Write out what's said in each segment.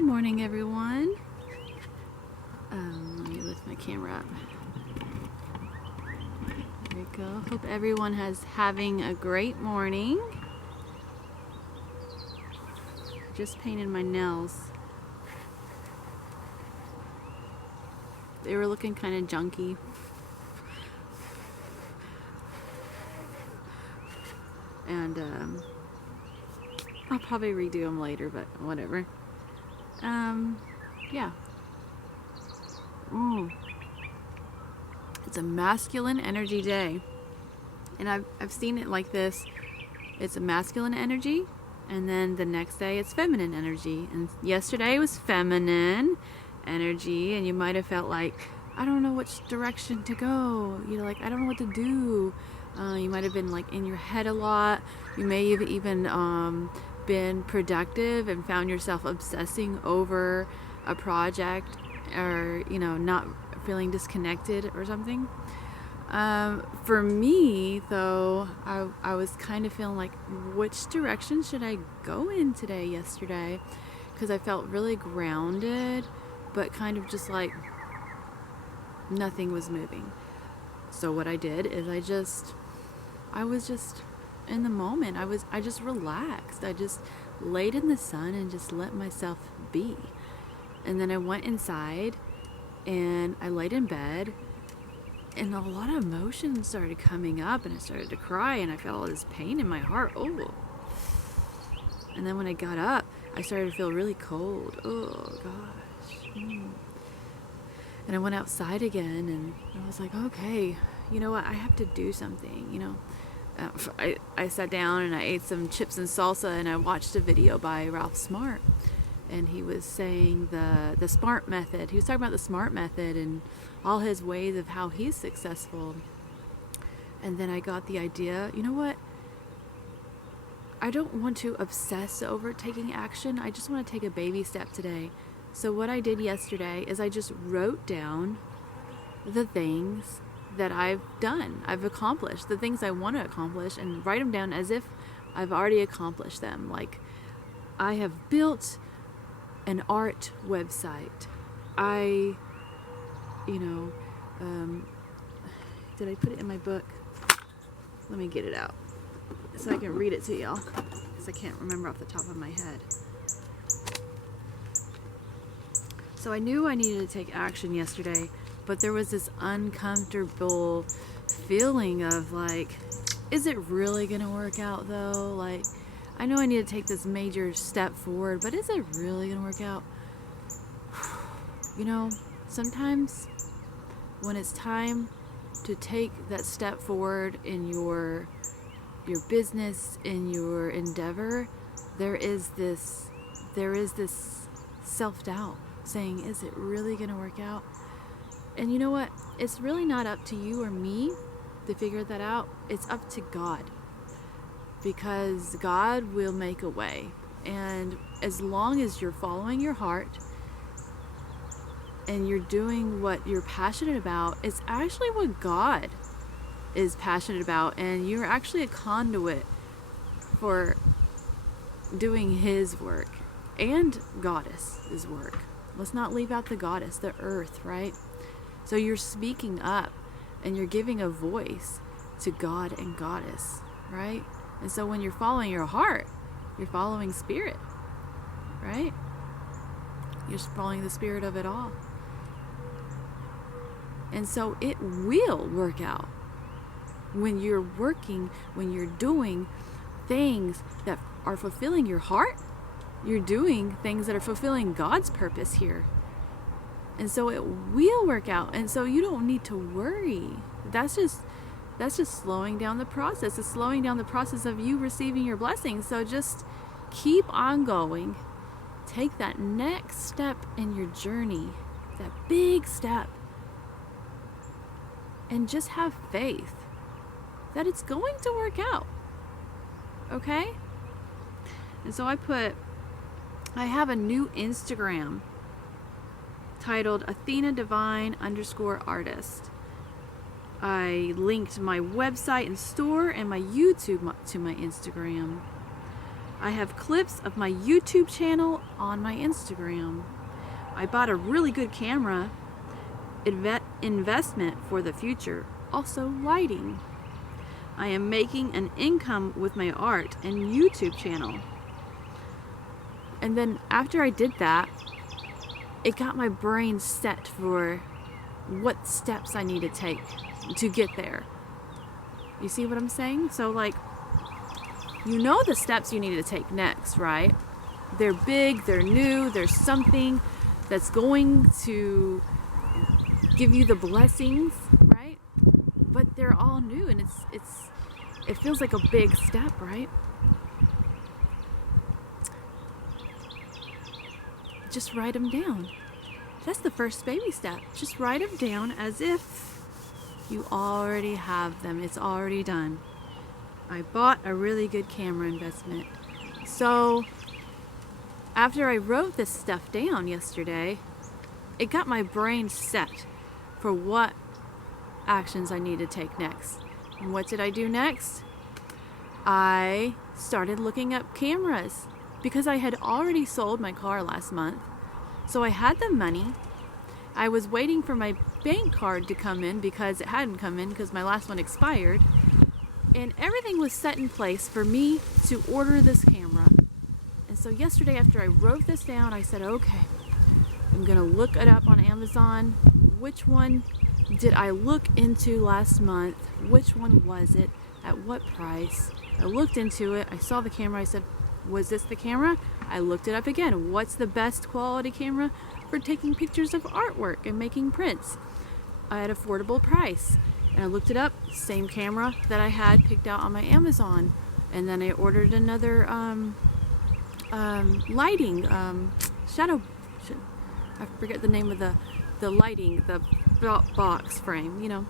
Good morning, everyone. Let me lift my camera up. There we go. Hope everyone is having a great morning. Just painted my nails. They were looking kind of junky. And I'll probably redo them later, but whatever. Yeah. It's a masculine energy day. And I've seen it like this. It's a masculine energy, and then the next day it's feminine energy. And yesterday was feminine energy, and you might have felt like, I don't know which direction to go. You know, like, I don't know what to do. You might have been like in your head a lot. You may have even been productive and found yourself obsessing over a project, or, you know, not feeling disconnected or something. For me, though, I was kind of feeling like, which direction should I go in today, yesterday? Because I felt really grounded, but kind of just like nothing was moving. So what I did is I was just in the moment. I just relaxed. I just laid in the sun and just let myself be. And then I went inside and I laid in bed, and a lot of emotions started coming up, and I started to cry, and I felt all this pain in my heart. Oh. And then when I got up, I started to feel really cold. Oh gosh. And I went outside again, and I was like, okay, you know what? I have to do something, you know. I sat down and I ate some chips and salsa, and I watched a video by Ralph Smart, and he was saying the SMART method. He was talking about the SMART method and all his ways of how he's successful. And then I got the idea, you know what? I don't want to obsess over taking action. I just want to take a baby step today. So what I did yesterday is I just wrote down the things that I've done, I've accomplished, the things I want to accomplish, and write them down as if I've already accomplished them. Like, I have built an art website. Did I put it in my book? Let me get it out so I can read it to y'all, because I can't remember off the top of my head. So I knew I needed to take action yesterday, but there was this uncomfortable feeling of like, is it really going to work out though? Like, I know I need to take this major step forward, but is it really going to work out? You know, sometimes when it's time to take that step forward in your business, in your endeavor, there is this self-doubt saying, is it really going to work out? And you know what? It's really not up to you or me to figure that out. It's up to God, because God will make a way. And as long as you're following your heart and you're doing what you're passionate about, it's actually what God is passionate about, and you're actually a conduit for doing His work and Goddess's work. Let's not leave out the Goddess, the earth, right? So you're speaking up and you're giving a voice to God and Goddess, right? And so when you're following your heart, you're following spirit, right? You're following the spirit of it all. And so it will work out when you're working, when you're doing things that are fulfilling your heart. You're doing things that are fulfilling God's purpose here. And so it will work out. And so you don't need to worry. That's just slowing down the process. It's slowing down the process of you receiving your blessings. So just keep on going. Take that next step in your journey, that big step, and just have faith that it's going to work out. Okay? And so I have a new Instagram titled Athyna Divine _artist. I linked my website and store and my YouTube to my Instagram. I have clips of my YouTube channel on my Instagram. I bought a really good camera, investment for the future, also lighting. I am making an income with my art and YouTube channel. And then after I did that, it got my brain set for what steps I need to take to get there. You see what I'm saying? So like, you know the steps you need to take next, right? They're big, they're new, there's something that's going to give you the blessings, right? But they're all new, and it feels like a big step, right? Just write them down. That's the first baby step. Just write them down as if you already have them. It's already done. I bought a really good camera investment. So after I wrote this stuff down yesterday, it got my brain set for what actions I need to take next. And what did I do next? I started looking up cameras because I had already sold my car last month. So I had the money. I was waiting for my bank card to come in because it hadn't come in because my last one expired. And everything was set in place for me to order this camera. And so yesterday after I wrote this down, I said, okay, I'm gonna look it up on Amazon. Which one did I look into last month? Which one was it? At what price? I looked into it. I saw the camera. I said, was this the camera? I looked it up again. What's the best quality camera for taking pictures of artwork and making prints at affordable price? And I looked it up. Same camera that I had picked out on my Amazon. And then I ordered another lighting, shadow, I forget the name of the lighting, the box frame, you know,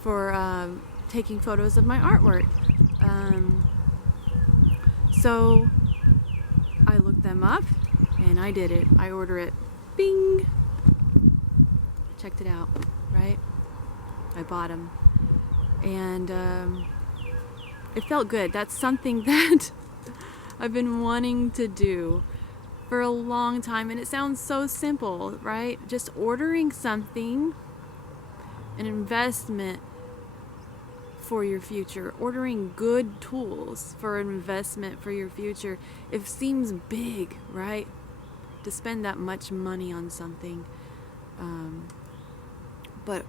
for taking photos of my artwork. So I looked them up and I did it. I ordered it. Bing! Checked it out, right? I bought them. And it felt good. That's something that I've been wanting to do for a long time. And it sounds so simple, right? Just ordering something, an investment for your future, ordering good tools for an investment for your future. It seems big, right? To spend that much money on something. But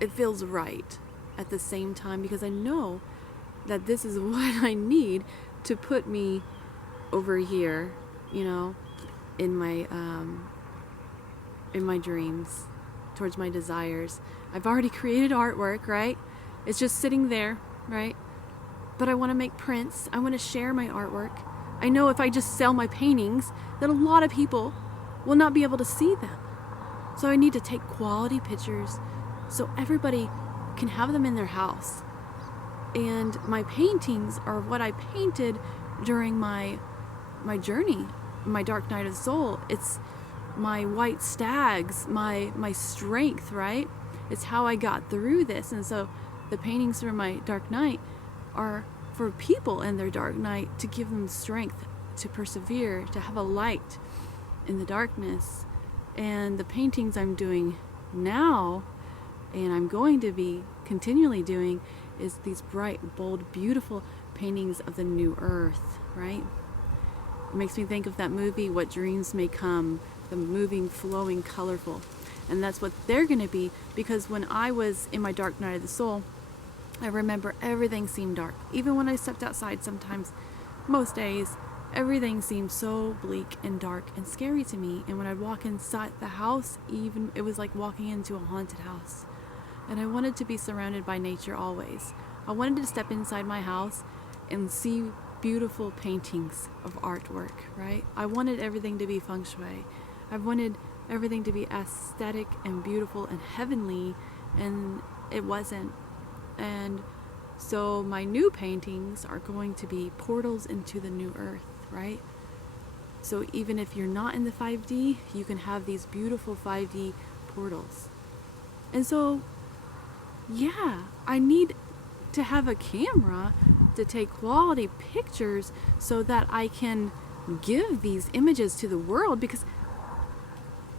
it feels right at the same time because I know that this is what I need to put me over here, you know, in my dreams, towards my desires. I've already created artwork, right? It's just sitting there, right? But I want to make prints. I want to share my artwork. I know if I just sell my paintings, that a lot of people will not be able to see them. So I need to take quality pictures so everybody can have them in their house. And my paintings are what I painted during my journey, my dark night of the soul. It's my white stags, my strength, right? It's how I got through this. And so the paintings for my dark night are for people in their dark night, to give them strength to persevere, to have a light in the darkness. And the paintings I'm doing now, and I'm going to be continually doing, is these bright, bold, beautiful paintings of the new earth, right? It makes me think of that movie, What Dreams May Come, the moving, flowing, colorful. And that's what they're going to be, because when I was in my dark night of the soul, I remember everything seemed dark. Even when I stepped outside sometimes, most days, everything seemed so bleak and dark and scary to me. And when I'd walk inside the house, even it was like walking into a haunted house. And I wanted to be surrounded by nature always. I wanted to step inside my house and see beautiful paintings of artwork, right? I wanted everything to be feng shui. I wanted everything to be aesthetic and beautiful and heavenly, and it wasn't. And so my new paintings are going to be portals into the new earth, right? So even if you're not in the 5D, you can have these beautiful 5D portals. And so, yeah, I need to have a camera to take quality pictures so that I can give these images to the world, because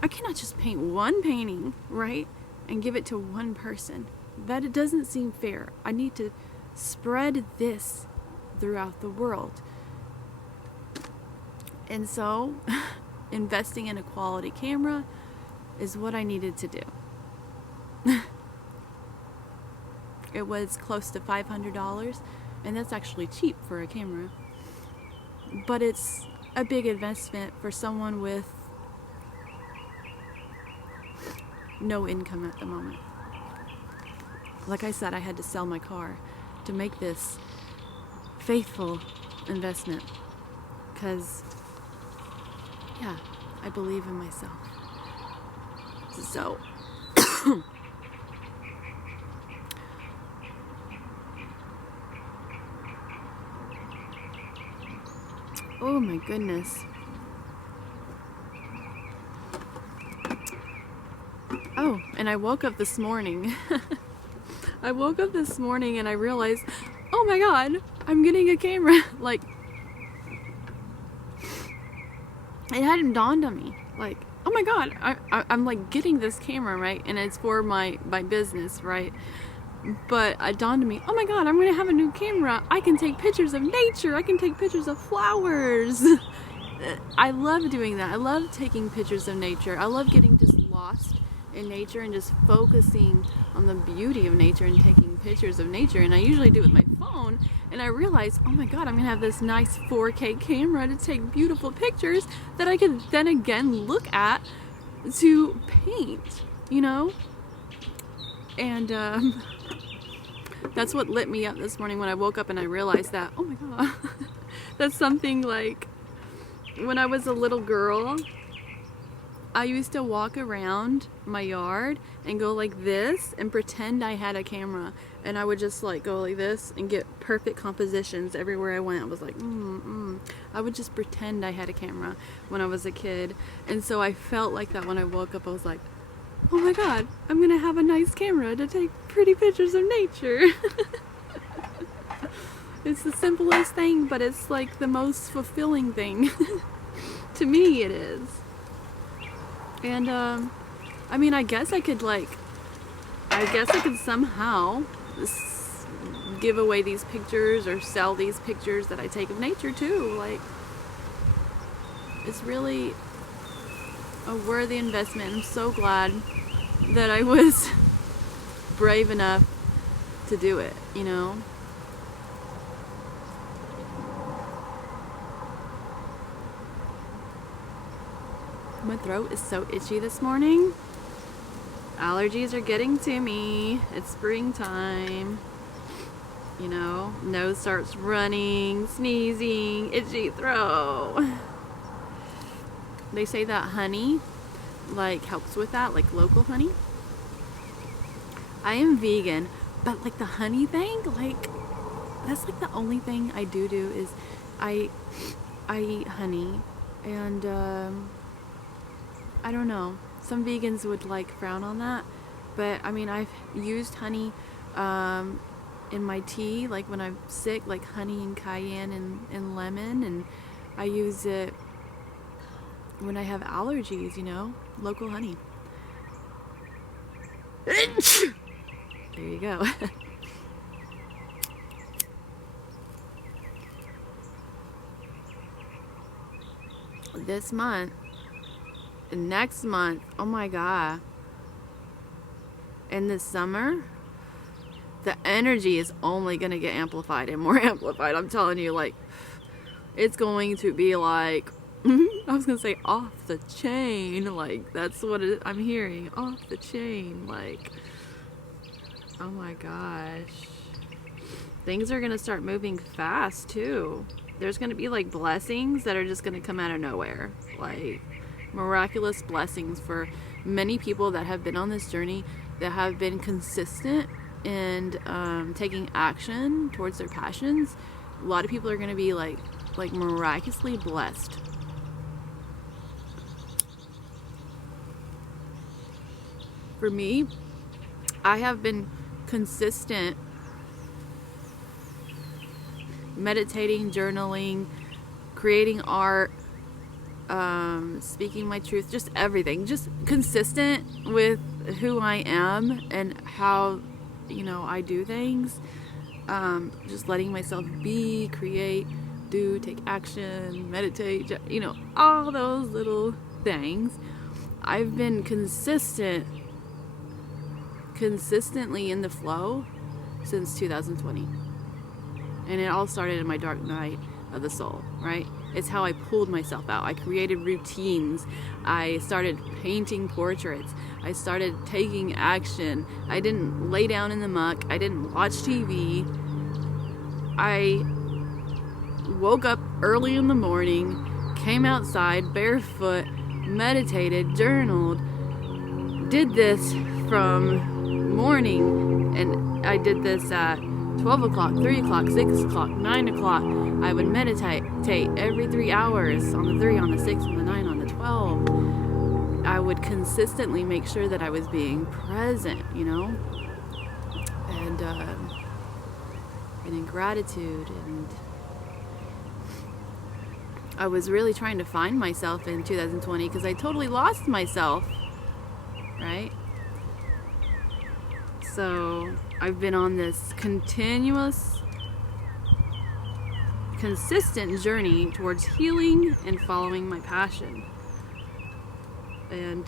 I cannot just paint one painting, right, and give it to one person. That it doesn't seem fair. I need to spread this throughout the world. And so investing in a quality camera is what I needed to do. It was close to $500, and that's actually cheap for a camera. But it's a big investment for someone with no income at the moment. Like I said, I had to sell my car to make this faithful investment, because, yeah, I believe in myself. So, oh my goodness. Oh, and I woke up this morning. I woke up this morning and I realized, oh my god, I'm getting a camera. Like, it hadn't dawned on me. Like, oh my god, I'm like getting this camera, right? And it's for my business, right? But it dawned on me, oh my god, I'm gonna have a new camera. I can take pictures of nature. I can take pictures of flowers. I love doing that. I love taking pictures of nature. I love getting just lost in nature and just focusing on the beauty of nature and taking pictures of nature. And I usually do it with my phone, and I realized, oh my god, I'm gonna have this nice 4K camera to take beautiful pictures that I can then again look at to paint, you know? And that's what lit me up this morning when I woke up and I realized that, oh my god, that's something like when I was a little girl, I used to walk around my yard and go like this and pretend I had a camera, and I would just like go like this and get perfect compositions everywhere I went. I was like, I would just pretend I had a camera when I was a kid. And so I felt like that when I woke up. I was like, oh my god, I'm gonna have a nice camera to take pretty pictures of nature. It's the simplest thing, but it's like the most fulfilling thing. To me it is. And I mean, I guess I could somehow give away these pictures or sell these pictures that I take of nature too. Like, it's really a worthy investment. I'm so glad that I was brave enough to do it, you know? My throat is so itchy this morning. Allergies are getting to me. It's springtime. You know, nose starts running, sneezing, itchy throat. They say that honey like helps with that, like local honey. I am vegan, but like the honey thing, like that's like the only thing I do is I eat honey, and I don't know, some vegans would like frown on that, but I mean, I've used honey in my tea, like when I'm sick, like honey and cayenne and lemon, and I use it when I have allergies, you know, local honey. There you go. This month, next month, oh my god, in the summer, the energy is only gonna get amplified and more amplified. I'm telling you, like, it's going to be like, I was gonna say off the chain, like that's what I'm hearing, off the chain, like, oh my gosh, things are gonna start moving fast too. There's gonna be like blessings that are just gonna come out of nowhere, like miraculous blessings for many people that have been on this journey, that have been consistent and taking action towards their passions. A lot of people are gonna be like miraculously blessed. For me, I have been consistent meditating, journaling, creating art, speaking my truth, just everything, just consistent with who I am and how, I do things. Just letting myself be, create, do, take action, meditate, all those little things. I've been consistently in the flow since 2020. And it all started in my dark night of the soul, right? It's how I pulled myself out. I created routines. I started painting portraits. I started taking action. I didn't lay down in the muck. I didn't watch TV. I woke up early in the morning, came outside barefoot, meditated, journaled, did this from morning, and I did this at 12 o'clock, 3 o'clock, 6 o'clock, 9 o'clock. I would meditate every 3 hours, on the 3, on the 6, on the 9, on the 12. I would consistently make sure that I was being present, and in gratitude. And I was really trying to find myself in 2020 because I totally lost myself, right? So I've been on this continuous, consistent journey towards healing and following my passion. And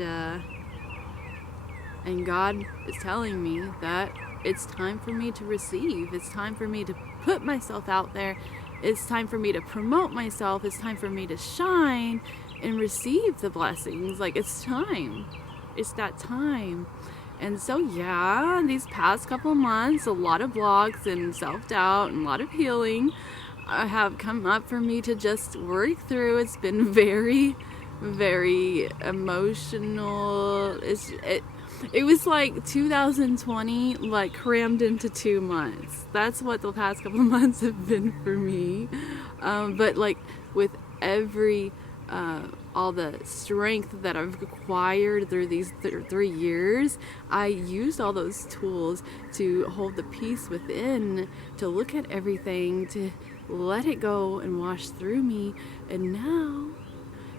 God is telling me that it's time for me to receive. It's time for me to put myself out there. It's time for me to promote myself. It's time for me to shine and receive the blessings. Like, it's time. It's that time. And so, these past couple months, a lot of blogs and self-doubt and a lot of healing have come up for me to just work through. It's been very, very emotional. It was like 2020, like crammed into 2 months. That's what the past couple of months have been for me. But like with every, all the strength that I've acquired through these 3 years, I used all those tools to hold the peace within, to look at everything, to let it go and wash through me. And now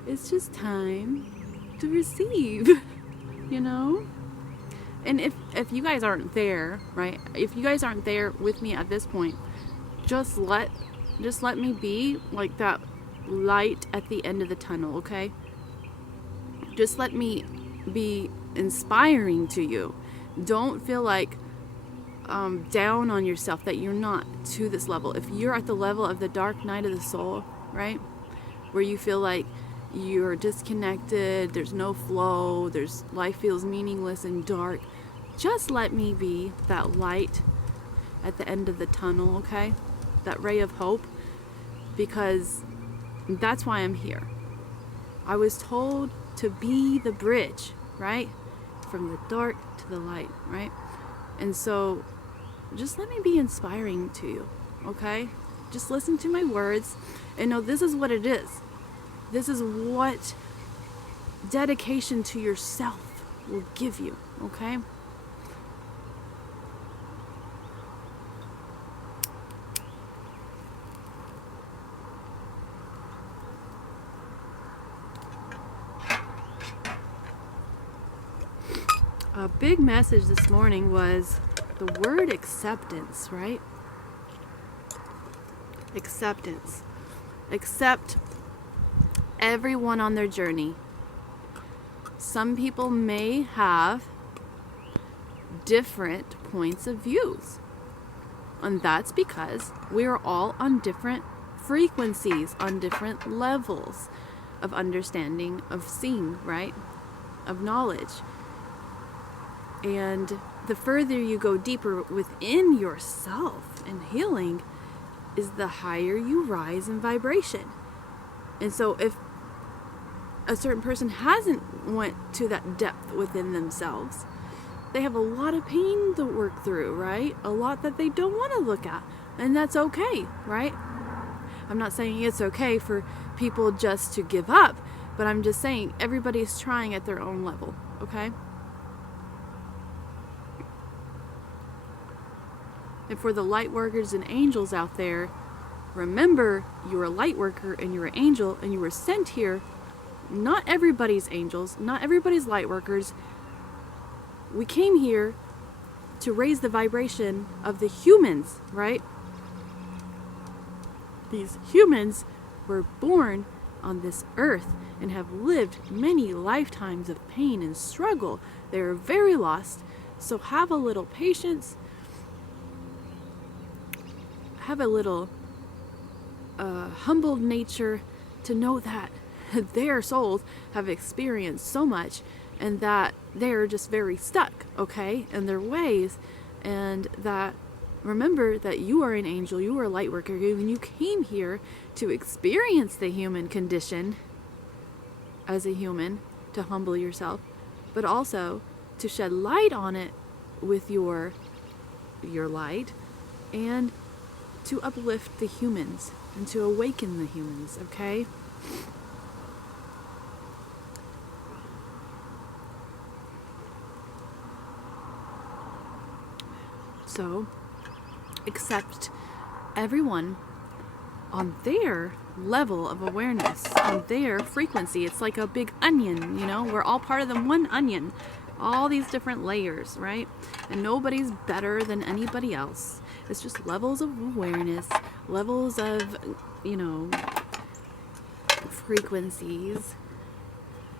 it's just time to receive, And if you guys aren't there, right? If you guys aren't there with me at this point, just let me be like that light at the end of the tunnel, okay? Just let me be inspiring to you. Don't feel like down on yourself that you're not to this level. If you're at the level of the dark night of the soul, right? Where you feel like you're disconnected, there's no flow, life feels meaningless and dark. Just let me be that light at the end of the tunnel, okay? That ray of hope, because that's why I'm here. I was told to be the bridge, right? From the dark to the light, right? And so just let me be inspiring to you, okay? Just listen to my words and know this is what it is. This is what dedication to yourself will give you, okay? A big message this morning was the word acceptance, right? Acceptance. Accept everyone on their journey. Some people may have different points of views, and that's because we are all on different frequencies, on different levels of understanding, of seeing, right? Of knowledge. And the further you go deeper within yourself and healing is the higher you rise in vibration. And so if a certain person hasn't went to that depth within themselves, they have a lot of pain to work through, right? A lot that they don't want to look at. And that's okay, right? I'm not saying it's okay for people just to give up, but I'm just saying everybody's trying at their own level, okay? And for the light workers and angels out there, Remember, you're a light worker and you're an angel, and you were sent here. Not everybody's angels, not everybody's light workers. We came here to raise the vibration of the humans, right? These humans were born on this earth and have lived many lifetimes of pain and struggle. They are very lost. So have a little patience. Have a little humbled nature to know that their souls have experienced so much and that they're just very stuck, okay, in their ways, and that remember that you are an angel, you are a light worker, and you came here to experience the human condition as a human, to humble yourself, but also to shed light on it with your light, and to uplift the humans and to awaken the humans, okay? So, accept everyone on their level of awareness, on their frequency. It's like a big onion, you know? We're all part of the one onion. All these different layers, right? And nobody's better than anybody else. It's just levels of awareness, levels of, you know, frequencies.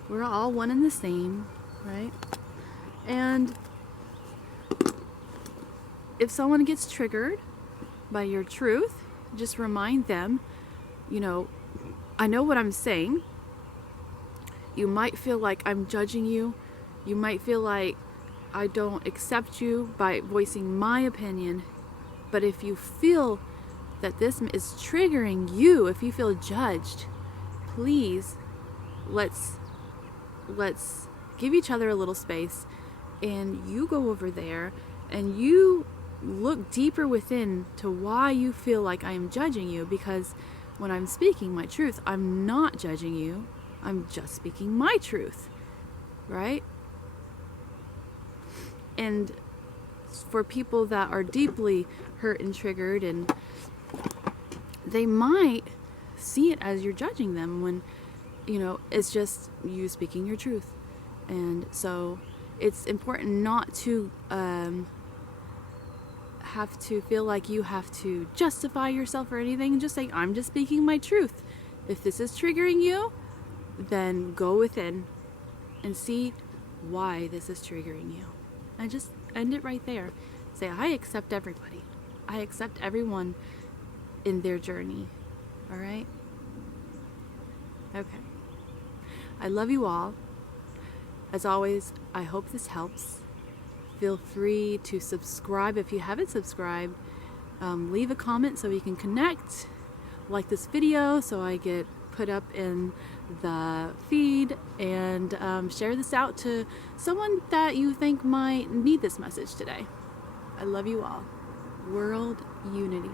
We're all one and the same, right? And if someone gets triggered by your truth, just remind them, you know, I know what I'm saying. You might feel like I'm judging you. You might feel like I don't accept you by voicing my opinion. But if you feel that this is triggering you, if you feel judged, please, let's give each other a little space, and you go over there and you look deeper within to why you feel like I am judging you, because when I'm speaking my truth, I'm not judging you. I'm just speaking my truth, right? And for people that are deeply hurt and triggered, and they might see it as you're judging them when, you know, it's just you speaking your truth. And so it's important not to have to feel like you have to justify yourself or anything. Just say, I'm just speaking my truth. If this is triggering you, then go within and see why this is triggering you. And just end it right there. Say, I accept everybody. I accept everyone in their journey. All right? Okay. I love you all. As always, I hope this helps. Feel free to subscribe if you haven't subscribed. Leave a comment so we can connect. Like this video so I get put up in the feed, and share this out to someone that you think might need this message today. I love you all. World unity.